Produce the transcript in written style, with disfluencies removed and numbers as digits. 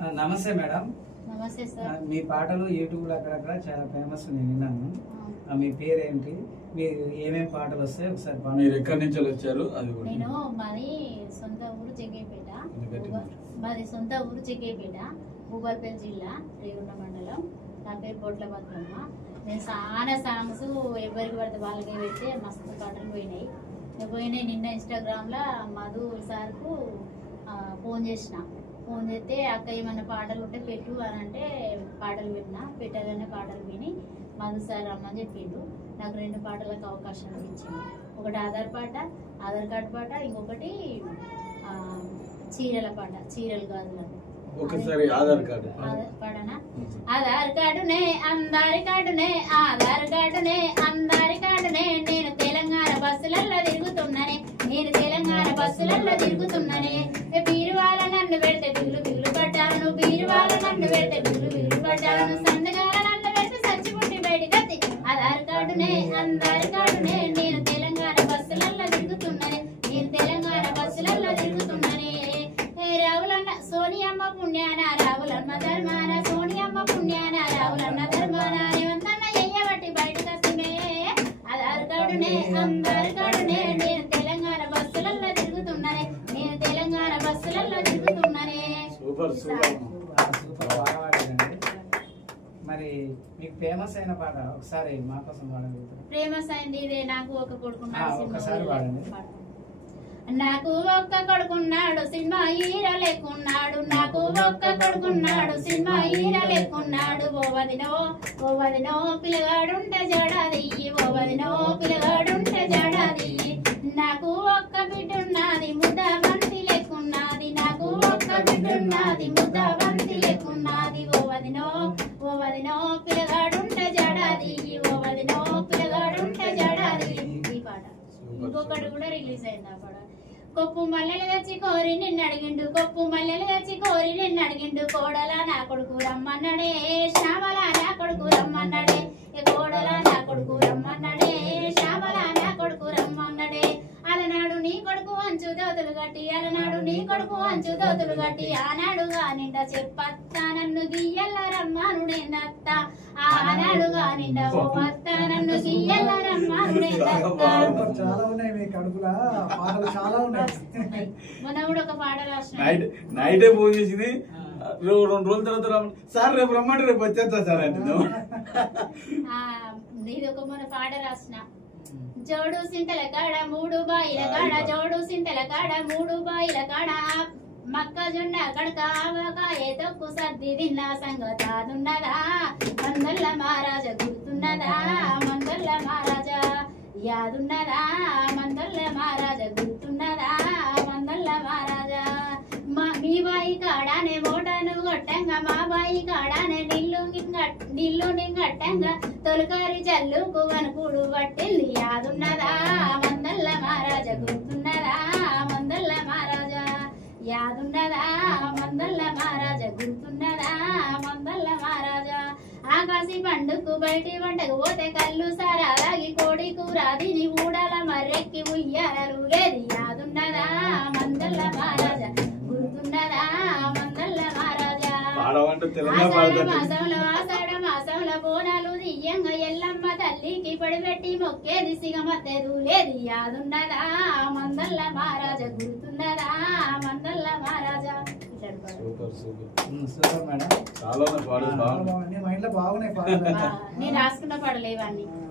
నమస్తే మేడం. నమస్తే సార్. మీ పాటలు యూట్యూబ్ లో అక్కడక్కడ చాలా ఫేమస్ నేను విన్నాను. మీ పేరు ఏంటి, మీరు ఏమేం పాటలు వస్తాయి ఒకసారి మీరు ఎక్కడి నుంచి వచ్చారు? అది నేను మాది సొంత ఊరు జగ్గేపేట. భూపాలపల్లి జిల్లా రేగుంట మండలం. నా పేరు బొట్ల బతుకమ్మ. నేను చాలా సాంగ్స్ ఎవరికి పడితే వాళ్ళకి పెడితే మస్తు పాటలు పోయినాయి. నిన్న ఇన్స్టాగ్రామ్ లో మధు సార్కు ఫోన్ చేస్తే అక్క ఏమన్నా పాటలు ఉంటే పెట్టు అని అంటే పాటలు పెట్టాలనే పాటలు విని మధు సార్ రమ్మని చెప్పిండు. నాకు 2 పాటలకు అవకాశం ఇచ్చింది. ఒకటి ఆధార్ కార్డు పాట, ఇంకొకటి చీరల పాట, చీరలు గాజులు. ఒకసారి ఆధార్ కార్డు పాడనా? ఆధార్ కార్డునే అందరి కార్డునే, ఆధార్ కార్డునే అందరి కార్డునే, నేను తెలంగాణ బస్సులలో తిరుగుతున్నానే, బీరువాల నన్ను పెడితే బిగులు పడ్డాను, బీరువాల నన్ను పెడితే బిగులు పడ్డాను, సందగాల నన్ను పెడితే సచ్చిపుట్టి బయటికి వత్తి. ఆధార్ కార్డునే అందరి కార్డునే, నేను తెలంగాణ బస్సులలో తిరుగుతున్నానే, రావులన్న సోనియమ్మ పుణ్యాన, రావులమ్మ ధర్మాన, సోనియమ్మ పుణ్యాన, రావులన్న ధర్మాన, రేవంతన్న ఎయ్యబట్టి బయటకు వస్తమే. ఆధార్ కార్డునే అందరి కార్డునే, నేను తెలంగాణ బస్సులలో తిరుగుతున్నానే, సూపర్ మరి మీకు ఫేమస్ అయిన పాట ఒకసారి మా కోసం పాడండి. ఫేమస్ అయింది ఇదే. నాకు ఒక కొడుకున్నాడు, ఒకసారి పాడండి. నాకు ఒక్క కొడుకున్నాడు, సినిమా హీరో లెక్కున్నాడు, నాకు ఒక్క కొడుకున్నాడు, సినిమా హీరో లెక్కున్నాడు, ఓ వదినో పిల్లగాడుంటే జడాది, పిల్లగాడుంటే జడాది, నాకు ఒక్క బిడ్డున్నది ముద్దబంతి లెక్కున్నది, నాకు ఒక్క బిడ్డున్నది ముద్దబంతి లెక్కున్నది, ఓ వదినో పిల్లగాడుంటే జడాది, పిల్లగాడుంటే జడాది. ఈ పాట ఇంకొకటి కూడా రిలీజ్ అయింది. ఆ పాట కొప్పు మల్లెలు తెచ్చి కోరి నిన్ను అడిగిండు, కోడలా నా కొడుకు రమ్మన్నాడే, శ్యామలా నా కొడుకు రమ్మన్నాడే, కోడలా నా కొడుకు రమ్మన్నాడే, శ్యామలా నా కొడుకు రమ్మన్నాడే, అలనాడు నీ కొడుకు అంచు దోతులు గట్టి, ఆనాడుగా నిండా చెప్పత్త నన్ను గియ్యల్ల రమ్మానుడేందత్త, ఆనాడుగా నిండా పోవత్త నన్ను గియ్యల్ల రమ్మానుడేందత్త. చాలా ఉన్నాయి మీ కడుపులా పాటలు, చాలా ఉన్నాయి. మొన్న కూడా ఒక పాట రాసిన, నైటే ఫోన్ చేసింది, 2 రోజుల తర్వాత సార్ రేపు రమ్మంటే రేపు వచ్చేస్తా సార్ అంటే. ఇది ఒక మొన్న పాట రాసిన, జోడు సింతల కాడ 3 బాయిల కాడ, జోడు సింతల కాడ 3 బాయిల కాడ, మక్కజొన్న కడక ఆవకాయ తొక్కు సర్ది తిన్న సంగతాదున్నదా, మందల్ల మహారాజ గుర్తున్నదా, మందల్ల మహారాజ యాదున్నదా, మందల్ల మహారాజ గుర్తున్నదా, మందల్ల మహారాజ. మీ బాయి కాడానే మోటను కొట్టంగా, మా బాయి కాడానే నిల్లు నింగట్టంగా, తొలకారి జల్లుకు వనుకుడు పట్టింది, యాదున్నదా, మందల్ల మహారాజ గుర్తున్నదా, మందల్ల మహారాజ యాదున్నదా, మందల్ల మహారాజ గుర్తున్నదా, మందల్ల మహారాజ. ఆకాశి పండుకు బయటి వంటకు పోతే కళ్ళు సారాగి, కోడి కూర తిని ఊడల మర్రెక్కి ఉయ్యాలూగేది, యాదున్నదా, మందల్ల మహారాజ గుర్తున్నదా, మందల్ల మహారాజ. ఆషాఢ మాసంలో బోనాలు దియ్యంగా ఎల్లమ్మ తల్లికి పడిపెట్టి మొక్కేది, సిగమత్తె దూలేది, యాదున్నదా, మందల్ల మహారాజ గుర్తున్నదా, మందల్ల మహారాజ. సూపర్ మేడం, చాలా బాగున్నాయి పాటలు. నేను రాసుకున్న పాటలు ఇవన్నీ.